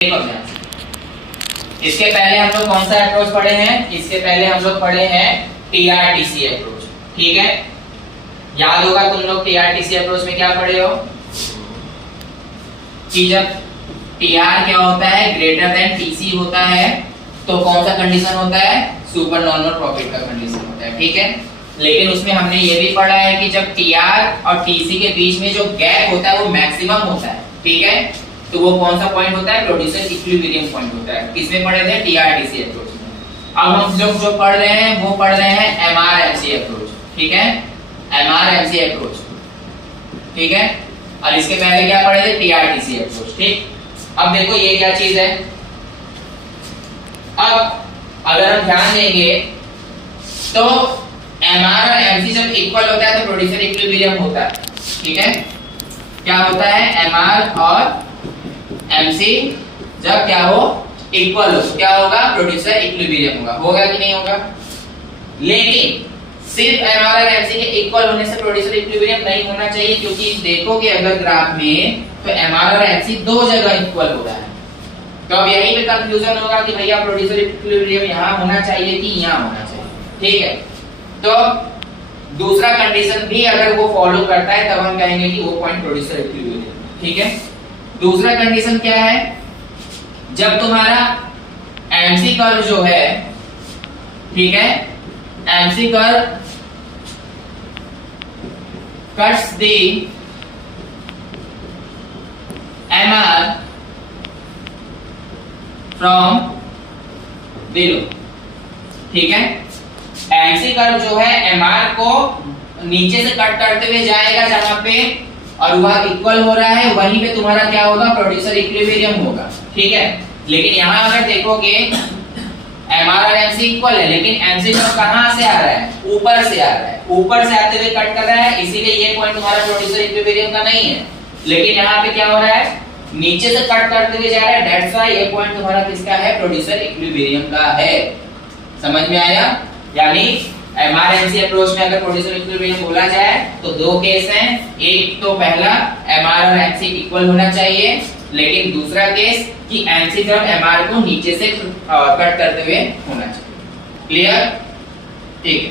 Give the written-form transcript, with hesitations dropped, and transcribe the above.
इसके पहले हम लोग कौन सा अप्रोच पढ़े हैं? इसके पहले हम लोग पढ़े हैं टीआरटीसी अप्रोच। ठीक है, याद होगा तुम लोग टीआरटीसी अप्रोच में क्या पढ़े हो कि जब टीआर क्या होता है ग्रेटर देन टीसी होता है तो कौन सा कंडीशन होता है? सुपर नॉर्मल प्रॉफिट का कंडीशन होता है। ठीक है, लेकिन उसमें हमने ये भी पढ़ा है कि जब टीआर और टीसी के बीच में जो गैप होता है वो मैक्सिमम होता है। ठीक है, तो वो कौन सा पॉइंट होता है? प्रोड्यूसर इक्विलिब्रियम पॉइंट होता है। किसमें पढ़े थे? टीआरटीसी अप्रोच में। अब हम लोग जो पढ़ रहे हैं वो पढ़ रहे हैं एमआरएमसी अप्रोच। ठीक है, एमआरएमसी अप्रोच। ठीक है, और इसके पहले क्या पढ़े थे? टीआरटीसी अप्रोच। ठीक, अब देखो ये क्या चीज है। अब अगर हम ध्यान देंगे तो एमआर और एमसी जब इक्वल होता है तो प्रोड्यूसर इक्विलिब्रियम होता है। ठीक है, क्या होता है? एमआर और एमसी जब क्या हो? इक्वल हो, क्या होगा? प्रोड्यूसर इक्विलिब्रियम होगा। होगा कि नहीं होगा? लेकिन सिर्फ एमआर और एमसी के इक्वल होने से प्रोड्यूसर इक्विलिब्रियम नहीं होना चाहिए, क्योंकि देखोगे अगर ग्राफ में तो एमआर और एमसी दो जगह इक्वल हो रहा है। तो अब यहीं पे कंफ्यूजन होगा कि भैया प्रोड्यूसर इक्विलिब्रियम यहाँ होना चाहिए कि यहाँ होना चाहिए। ठीक है, तो दूसरा कंडीशन भी अगर वो फॉलो करता है तब हम कहेंगे कि वो पॉइंट प्रोड्यूसर इक्विलिब्रियम। ठीक है, दूसरा कंडीशन क्या है? जब तुम्हारा एमसी कर्व जो है, ठीक है, MC curve cuts the MR from below. ठीक है, एमसी कर्व जो है एमआर को नीचे से कट करते हुए जाएगा जहां पे और वह इक्वल हो रहा है वहीं पे तुम्हारा क्या होगा? प्रोड्यूसर इक्विलिब्रियम होगा। ठीक है, लेकिन यहां अगर देखोगे एमआर और एमसी इक्वल है, लेकिन एमसी कर्व कहां से आ रहा है? ऊपर से आ रहा है, ऊपर से आते हुए कट कर रहा है, इसीलिए ये पॉइंट तुम्हारा प्रोड्यूसर इक्विलिब्रियम का नहीं है। लेकिन यहाँ पे क्या हो रहा है? नीचे से कट करते हुए जा रहा है, दैट्स व्हाई ये पॉइंट तुम्हारा किसका है? प्रोड्यूसर इक्विलिब्रियम का है। समझ में आया? यानी एमआरएमसी अप्रोच में अगर प्रोड्यूसर इक्विलिब्रियम बोला जाए तो दो केस हैं। एक तो पहला एमआर और एमसी इक्वल होना चाहिए, लेकिन दूसरा केस कि एमसी जब एमआर को नीचे से कट करते हुए होना चाहिए। क्लियर? ठीक है।